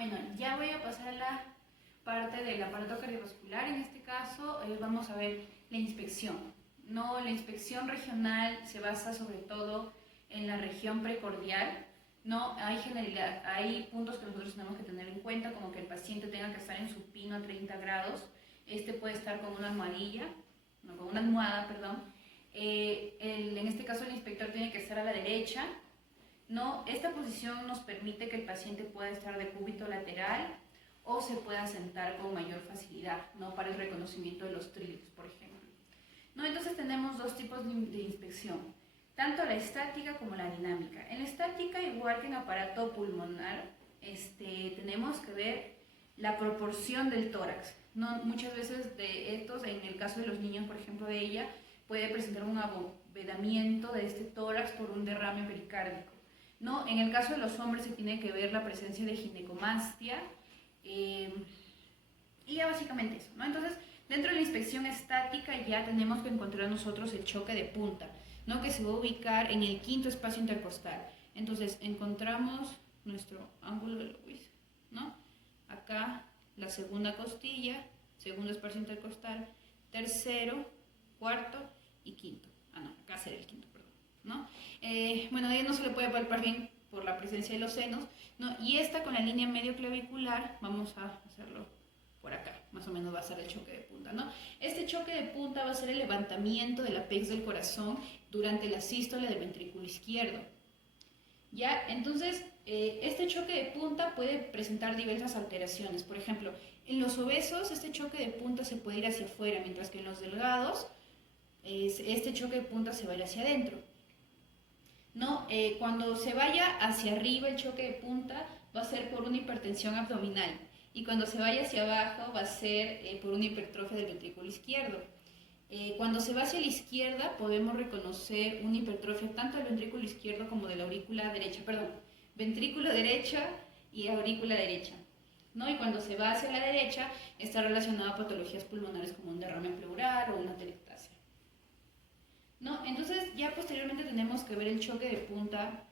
Bueno, ya voy a pasar a la parte del aparato cardiovascular. En este caso vamos a ver la inspección. No, la inspección regional se basa sobre todo en la región precordial. No, hay puntos que nosotros tenemos que tener en cuenta, como que el paciente tenga que estar en supino a 30 grados. Este puede estar con una almohadilla, no, con una almohada, perdón. En este caso el inspector tiene que estar a la derecha. No, esta posición nos permite que el paciente pueda estar de cúbito lateral o se pueda sentar con mayor facilidad, ¿no? Para el reconocimiento de los tríceps, por ejemplo. ¿No? Entonces tenemos dos tipos de inspección, tanto la estática como la dinámica. En la estática, igual que en aparato pulmonar, tenemos que ver la proporción del tórax. ¿No? Muchas veces de estos, en el caso de los niños, por ejemplo, de ella, puede presentar un abovedamiento de este tórax por un derrame pericárdico. ¿No? En el caso de los hombres se tiene que ver la presencia de ginecomastia y ya básicamente eso, ¿no? Entonces, dentro de la inspección estática ya tenemos que encontrar nosotros el choque de punta, ¿no? Que se va a ubicar en el quinto espacio intercostal. Entonces, encontramos nuestro ángulo de Lewis, ¿no? Acá la segunda costilla, segundo espacio intercostal, tercero, cuarto y quinto. Ah, no, acá será el quinto, perdón. ¿No? Bueno, ahí no se le puede palpar bien por la presencia de los senos, ¿no? Y esta con la línea medio clavicular, vamos a hacerlo por acá, más o menos va a ser el choque de punta, ¿no? Este choque de punta va a ser el levantamiento del apex del corazón durante la sístole del ventrículo izquierdo. ¿Ya? Entonces, este choque de punta puede presentar diversas alteraciones. Por ejemplo, en los obesos este choque de punta se puede ir hacia afuera, mientras que en los delgados este choque de punta se va a ir hacia adentro. ¿No? Cuando se vaya hacia arriba el choque de punta va a ser por una hipertensión abdominal y cuando se vaya hacia abajo va a ser por una hipertrofia del ventrículo izquierdo. Cuando se va hacia la izquierda podemos reconocer una hipertrofia tanto del ventrículo izquierdo como de la aurícula derecha, perdón, ventrículo derecha y aurícula derecha. ¿No? Y cuando se va hacia la derecha está relacionado a patologías pulmonares como un derrame pleural o una telectasia. ¿No? Entonces ya posteriormente tenemos que ver el choque de punta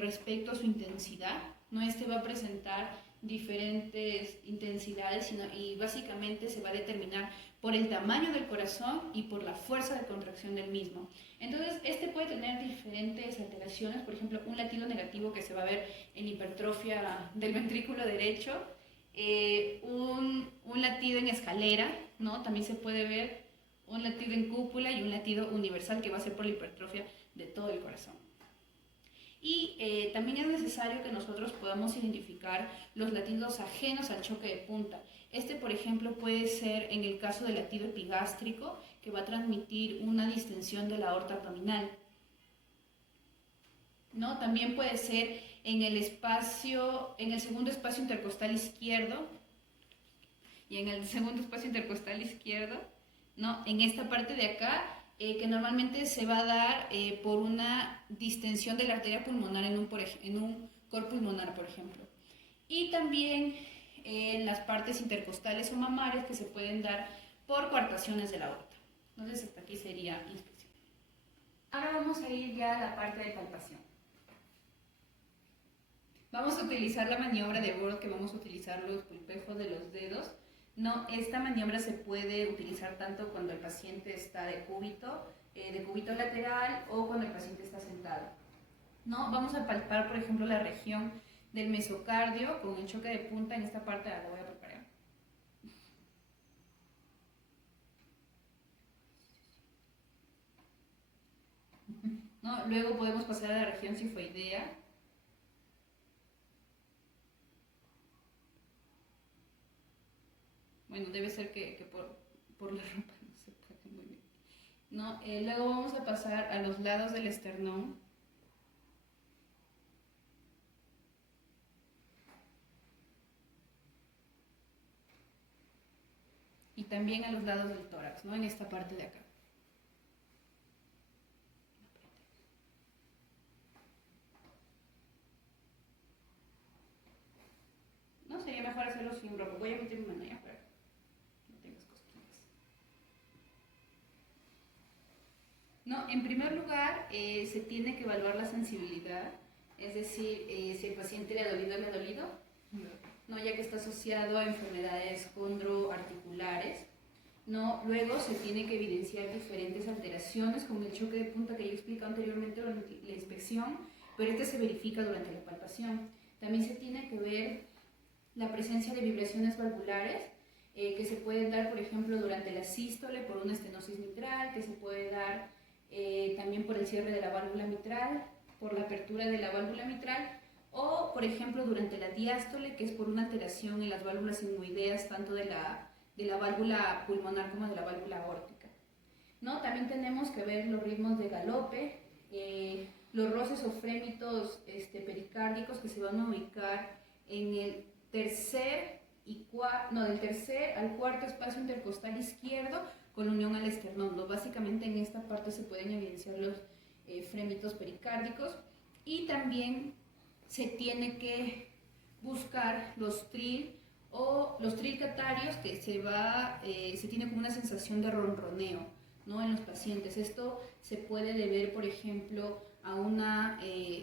respecto a su intensidad, ¿no? Este va a presentar diferentes intensidades y básicamente se va a determinar por el tamaño del corazón y por la fuerza de contracción del mismo. Entonces este puede tener diferentes alteraciones, por ejemplo un latido negativo que se va a ver en hipertrofia del ventrículo derecho, un latido en escalera, ¿no? También se puede ver un latido en cúpula y un latido universal que va a ser por la hipertrofia de todo el corazón. Y también es necesario que nosotros podamos identificar los latidos ajenos al choque de punta. Por ejemplo, puede ser en el caso del latido epigástrico, que va a transmitir una distensión de la aorta abdominal. ¿No? También puede ser en el segundo espacio intercostal izquierdo, y en el segundo espacio intercostal izquierdo, ¿no? En esta parte de acá, que normalmente se va a dar por una distensión de la arteria pulmonar en un cor pulmonar, por ejemplo. Y también en las partes intercostales o mamarias que se pueden dar por coartaciones de la aorta. Entonces, hasta aquí sería inspección. Ahora vamos a ir ya a la parte de palpación. Vamos a utilizar la maniobra de Borg, que vamos a utilizar los pulpejos de los dedos. No, esta maniobra se puede utilizar tanto cuando el paciente está de cúbito lateral o cuando el paciente está sentado. ¿No? Vamos a palpar, por ejemplo, la región del mesocardio con el choque de punta en esta parte. La voy a preparar. ¿No? Luego podemos pasar a la región sifoidea. Bueno, debe ser que por la ropa no se puede muy bien. ¿No? Luego vamos a pasar a los lados del esternón. Y también a los lados del tórax, ¿no? En esta parte de acá. No, sería mejor hacerlo sin ropa. Voy a meter mi mano allá para que no tengas cosquillas. No, en primer lugar, se tiene que evaluar la sensibilidad, es decir, si el paciente le ha dolido, ¿no? Ya que está asociado a enfermedades condroarticulares, ¿no? Luego se tiene que evidenciar diferentes alteraciones como el choque de punta que yo expliqué anteriormente durante la inspección, pero este se verifica durante la palpación. También se tiene que ver la presencia de vibraciones valvulares que se pueden dar, por ejemplo, durante la sístole por una estenosis mitral, que se puede dar también por el cierre de la válvula mitral, por la apertura de la válvula mitral, o, por ejemplo, durante la diástole, que es por una alteración en las válvulas sigmoideas, tanto de la válvula pulmonar como de la válvula aórtica, ¿no? También tenemos que ver los ritmos de galope, los roces o frémitos pericárdicos que se van a ubicar en el del tercer al cuarto espacio intercostal izquierdo con unión al esternón. Básicamente en esta parte se pueden evidenciar los frémitos pericárdicos, y también se tiene que buscar los tril o los trilcatarios, que se tiene como una sensación de ronroneo, ¿no? En los pacientes. Esto se puede deber, por ejemplo, a una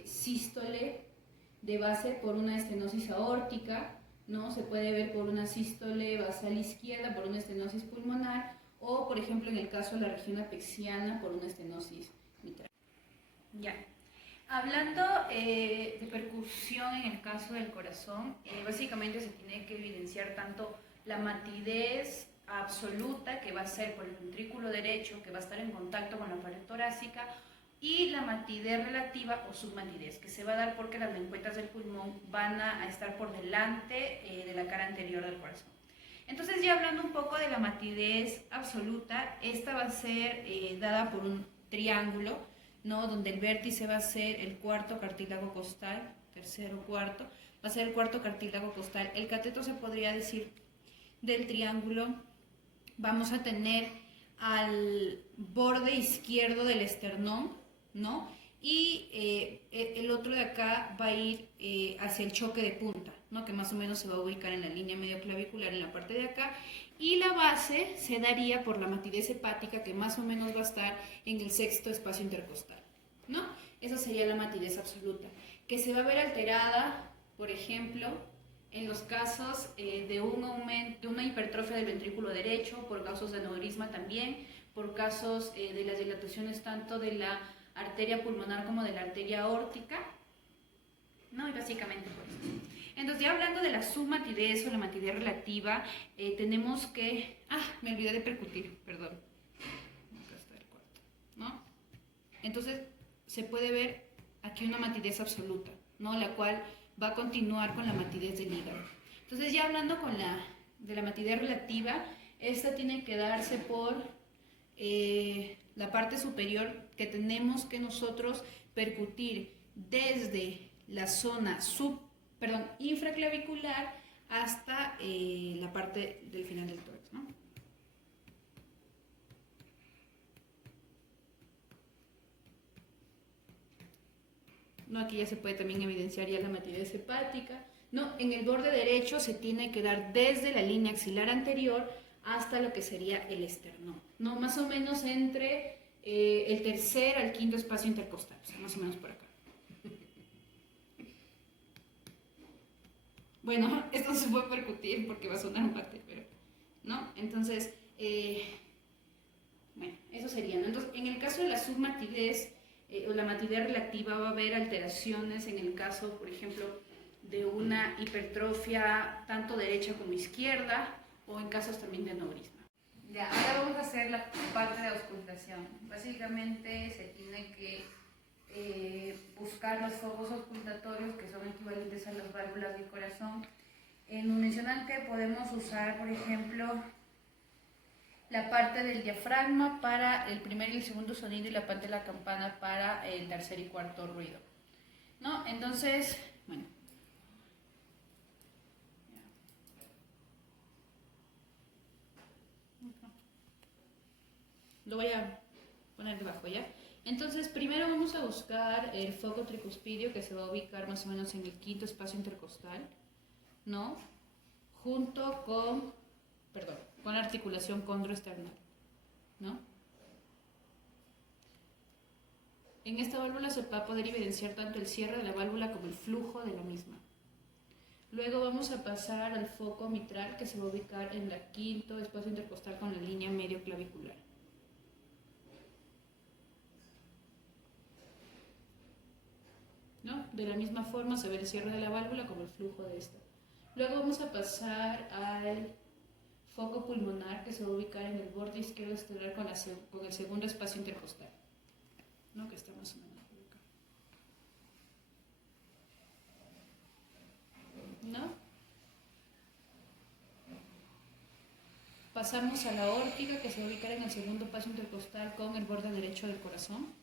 sístole de base por una estenosis aórtica, ¿no? Se puede ver por una sístole basal izquierda, por una estenosis pulmonar, o, por ejemplo, en el caso de la región apexiana, por una estenosis mitral. Ya. Hablando de percusión en el caso del corazón, básicamente se tiene que evidenciar tanto la matidez absoluta, que va a ser por el ventrículo derecho, que va a estar en contacto con la pared torácica, y la matidez relativa o submatidez, que se va a dar porque las lengüetas del pulmón van a estar por delante de la cara anterior del corazón. Entonces, ya hablando un poco de la matidez absoluta, esta va a ser dada por un triángulo, ¿no? Donde el vértice va a ser el cuarto cartílago costal, tercero, cuarto, va a ser el cuarto cartílago costal. El cateto, se podría decir, del triángulo, vamos a tener al borde izquierdo del esternón, ¿no? Y el otro de acá va a ir hacia el choque de punta, ¿no? Que más o menos se va a ubicar en la línea medio clavicular en la parte de acá, y la base se daría por la matidez hepática, que más o menos va a estar en el sexto espacio intercostal, ¿no? Esa sería la matidez absoluta, que se va a ver alterada, por ejemplo, en los casos de un aumento, de una hipertrofia del ventrículo derecho, por casos de aneurisma también, por casos de las dilataciones tanto de la arteria pulmonar como de la arteria aórtica, ¿no? Y básicamente por eso. Entonces, ya hablando de la submatidez o la matidez relativa, tenemos que... me olvidé de percutir, perdón. Acá está el cuarto, ¿no? Entonces, se puede ver aquí una matidez absoluta, ¿no? La cual va a continuar con la matidez del hígado. Entonces, ya hablando de la matidez relativa, esta tiene que darse por la parte superior, que tenemos que nosotros percutir desde la zona infraclavicular hasta la parte del final del tórax, ¿no? ¿No? Aquí ya se puede también evidenciar ya la matidez hepática, ¿no? En el borde derecho se tiene que dar desde la línea axilar anterior hasta lo que sería el esternón, ¿no? Más o menos entre el tercer al quinto espacio intercostal, o sea, más o menos por acá. Bueno, esto no se puede percutir porque va a sonar mate, pero, ¿no? Entonces, bueno, eso sería, ¿no? Entonces, en el caso de la submatidez o la matidez relativa, va a haber alteraciones en el caso, por ejemplo, de una hipertrofia tanto derecha como izquierda, o en casos también de aneurisma. Ya, ahora vamos a hacer la parte de auscultación. Básicamente se tiene que buscar los focos auscultatorios, que son equivalentes a las válvulas del corazón. Nos mencionan que podemos usar, por ejemplo, la parte del diafragma para el primer y el segundo sonido, y la parte de la campana para el tercer y cuarto ruido, ¿no? Entonces, bueno. Lo voy a poner debajo, ¿ya? Entonces, primero vamos a buscar el foco tricuspidio, que se va a ubicar más o menos en el quinto espacio intercostal, ¿no? Junto con la articulación condroesternal, ¿no? En esta válvula se va a poder evidenciar tanto el cierre de la válvula como el flujo de la misma. Luego vamos a pasar al foco mitral, que se va a ubicar en la quinto espacio intercostal con la línea medio clavicular. ¿No? De la misma forma se ve el cierre de la válvula como el flujo de esta. Luego vamos a pasar al foco pulmonar, que se va a ubicar en el borde izquierdo estelar con el segundo espacio intercostal, ¿no? Que está más o menos por acá. ¿No? Pasamos a la aórtica, que se va a ubicar en el segundo espacio intercostal con el borde derecho del corazón.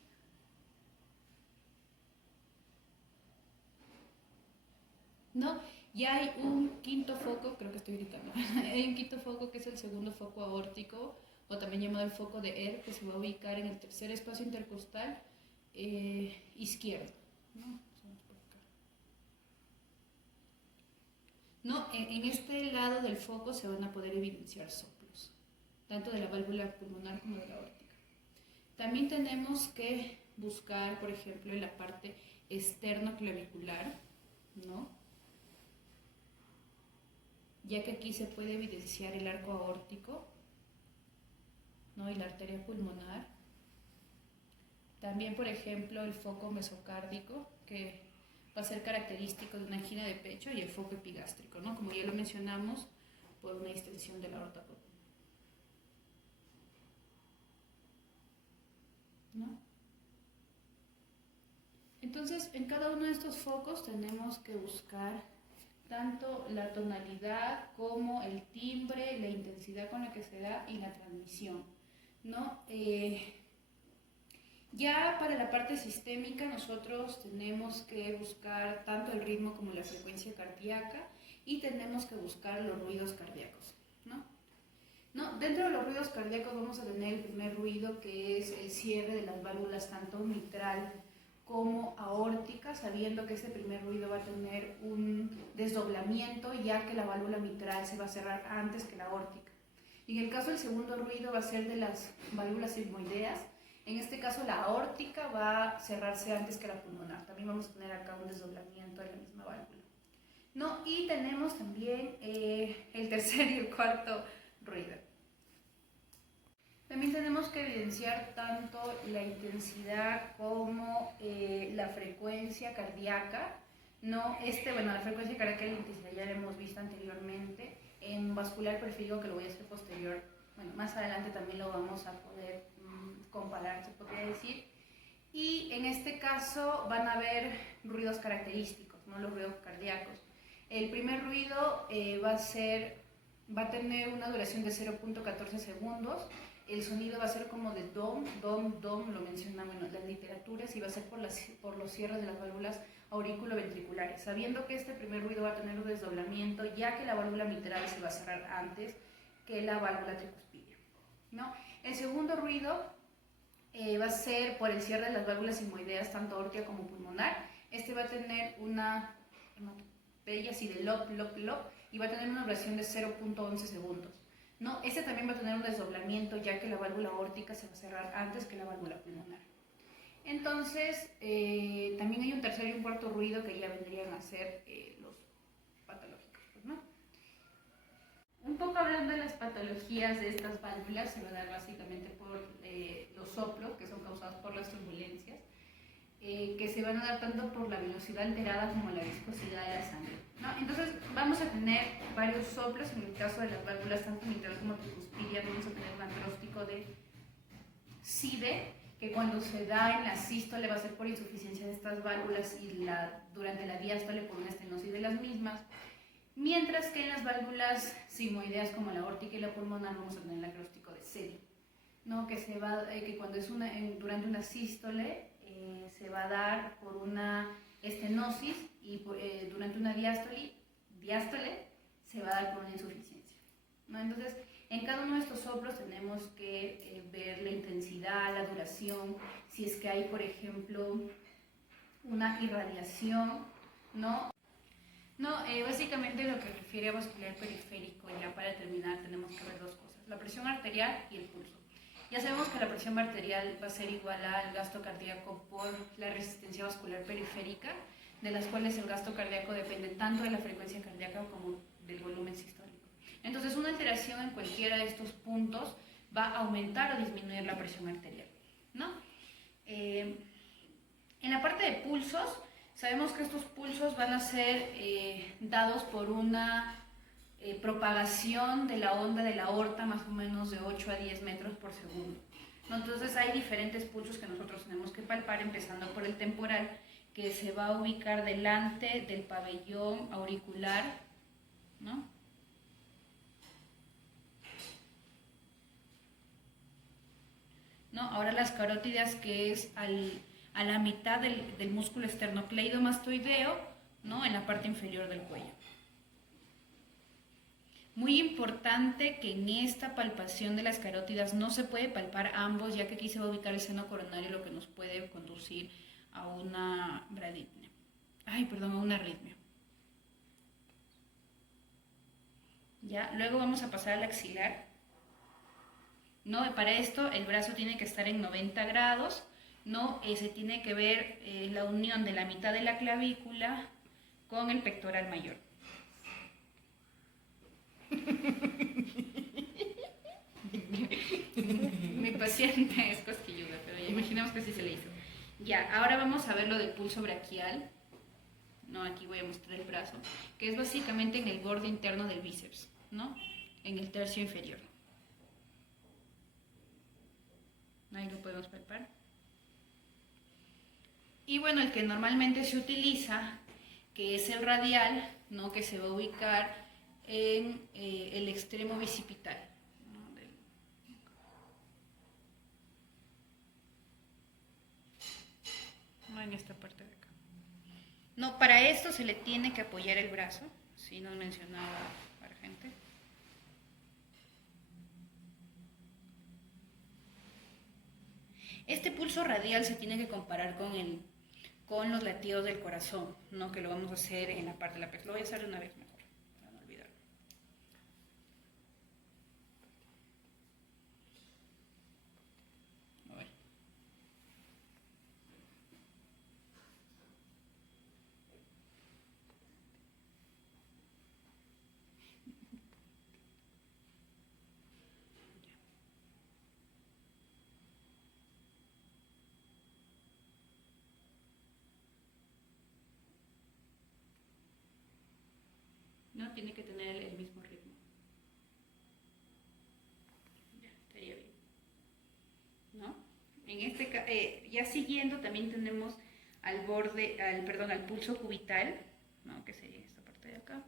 ¿No? Y hay un quinto foco, creo que estoy gritando, hay un quinto foco que es el segundo foco aórtico, o también llamado el foco de Ehr, que se va a ubicar en el tercer espacio intercostal izquierdo. ¿No? ¿No? En este lado del foco se van a poder evidenciar soplos, tanto de la válvula pulmonar como de la aórtica. También tenemos que buscar, por ejemplo, en la parte externo-clavicular, ¿no? Ya que aquí se puede evidenciar el arco aórtico, ¿no? Y la arteria pulmonar. También, por ejemplo, el foco mesocárdico, que va a ser característico de una angina de pecho, y el foco epigástrico, ¿no? Como ya lo mencionamos, por una distensión de la aorta pulmonar, ¿no? Entonces, en cada uno de estos focos tenemos que buscar tanto la tonalidad como el timbre, la intensidad con la que se da y la transmisión, ¿no? Ya para la parte sistémica nosotros tenemos que buscar tanto el ritmo como la frecuencia cardíaca, y tenemos que buscar los ruidos cardíacos, ¿no? Dentro de los ruidos cardíacos vamos a tener el primer ruido, que es el cierre de las válvulas tanto mitral como aórtica, sabiendo que este primer ruido va a tener un desdoblamiento, ya que la válvula mitral se va a cerrar antes que la aórtica. Y en el caso del segundo ruido va a ser de las válvulas sigmoideas. En este caso la aórtica va a cerrarse antes que la pulmonar. También vamos a tener acá un desdoblamiento de la misma válvula, ¿no? Y tenemos también el tercer y el cuarto ruido. También tenemos que evidenciar tanto la intensidad como la frecuencia cardíaca, ¿no? La frecuencia cardíaca y la intensidad ya la hemos visto anteriormente. En vascular periférico, que lo voy a hacer posterior, bueno, más adelante también lo vamos a poder comparar, se podría decir. Y en este caso van a haber ruidos característicos, ¿no? Los ruidos cardíacos. El primer ruido va a tener una duración de 0.14 segundos. El sonido va a ser como de dom, dom, dom, lo mencionan en las literaturas, y va a ser por los cierres de las válvulas aurículo-ventriculares, sabiendo que este primer ruido va a tener un desdoblamiento, ya que la válvula mitral se va a cerrar antes que la válvula tricuspidia, ¿no? El segundo ruido va a ser por el cierre de las válvulas sigmoideas, tanto aórtica como pulmonar. Este va a tener una bella así de lop, lop, lop, y va a tener una duración de 0.11 segundos. ¿No? Este también va a tener un desdoblamiento, ya que la válvula aórtica se va a cerrar antes que la válvula pulmonar. Entonces, también hay un tercer y un cuarto ruido que ya vendrían a ser los patológicos, ¿no? Un poco hablando de las patologías de estas válvulas, se va a dar básicamente por los soplos, que son causados por las turbulencias, que se van a dar tanto por la velocidad alterada como la viscosidad de la sangre, ¿no? Entonces vamos a tener varios soplos. En el caso de las válvulas tanto mitral como tricuspidia vamos a tener un acróstico de SIDE, que cuando se da en la sístole va a ser por insuficiencia de estas válvulas, y durante la diástole por una estenosis de las mismas, mientras que en las válvulas sigmoideas como la aórtica y la pulmonar vamos a tener el acróstico de SEDI, ¿no? Que cuando es durante una sístole se va a dar por una estenosis, y durante una diástole se va a dar por una insuficiencia, ¿no? Entonces, en cada uno de estos soplos tenemos que ver la intensidad, la duración, si es que hay, por ejemplo, una irradiación, ¿no? Básicamente lo que refiere a vascular periférico, ya para terminar, tenemos que ver dos cosas: la presión arterial y el pulso. Ya sabemos que la presión arterial va a ser igual al gasto cardíaco por la resistencia vascular periférica, de las cuales el gasto cardíaco depende tanto de la frecuencia cardíaca como del volumen sistólico. Entonces, una alteración en cualquiera de estos puntos va a aumentar o disminuir la presión arterial, ¿no? En la parte de pulsos, sabemos que estos pulsos van a ser dados por una propagación de la onda de la aorta más o menos de 8 a 10 metros por segundo, ¿no? Entonces hay diferentes pulsos que nosotros tenemos que palpar, empezando por el temporal, que se va a ubicar delante del pabellón auricular, ¿no? Ahora las carótidas, que es a la mitad del músculo esternocleidomastoideo, ¿no? En la parte inferior del cuello. Muy importante que en esta palpación de las carótidas no se puede palpar ambos, ya que aquí se va a ubicar el seno coronario, lo que nos puede conducir a una braditmia. A una arritmia. Ya, luego vamos a pasar al axilar. ¿No? Para esto el brazo tiene que estar en 90 grados, ¿no? Se tiene que ver la unión de la mitad de la clavícula con el pectoral mayor. Mi paciente es cosquilluda, pero ya imaginemos que así se le hizo. Ya, ahora vamos a ver lo del pulso braquial. No, aquí voy a mostrar el brazo, que es básicamente en el borde interno del bíceps, ¿no? En el tercio inferior. Ahí lo podemos palpar. Y bueno, el que normalmente se utiliza, que es el radial, ¿no? Que se va a ubicar en el extremo bicipital, ¿no? En esta parte de acá. No, para esto se le tiene que apoyar el brazo, si nos mencionaba para gente. Este pulso radial se tiene que comparar con los latidos del corazón, ¿no? Que lo vamos a hacer en la parte de la pex. Lo voy a hacer de una vez mejor, para no olvidarlo. A ver. ¿No? Tiene que tener el mismo ritmo. Ya, estaría bien. ¿No? En este, ya siguiendo también tenemos al pulso cubital, ¿no? Que sería esta parte de acá.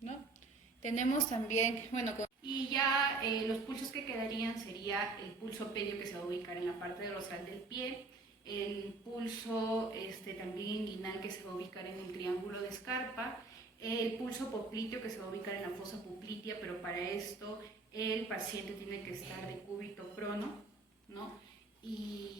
¿No? Tenemos también, bueno, y ya los pulsos que quedarían sería el pulso pedio, que se va a ubicar en la parte dorsal del pie, el pulso también inguinal, que se va a ubicar en el triángulo de Scarpa, el pulso popliteo, que se va a ubicar en la fosa poplitea, pero para esto el paciente tiene que estar de cúbito prono, ¿no? Y